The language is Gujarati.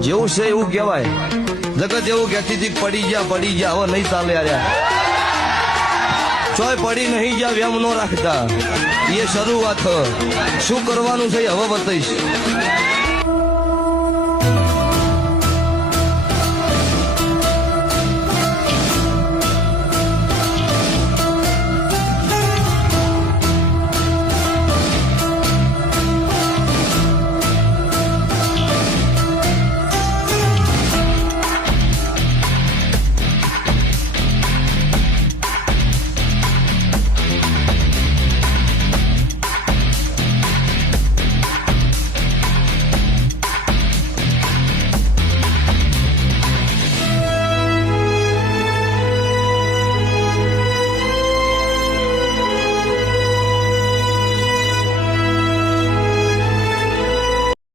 જેવું છે એવું કહેવાય. જગત એવું કહેતી હતી પડી ગયા હવે નહીં ચાલે. ચોય પડી નહીં ગયા વેમ નો રાખતા. એ શરૂઆત. શું કરવાનું છે હવે બતાવીશ.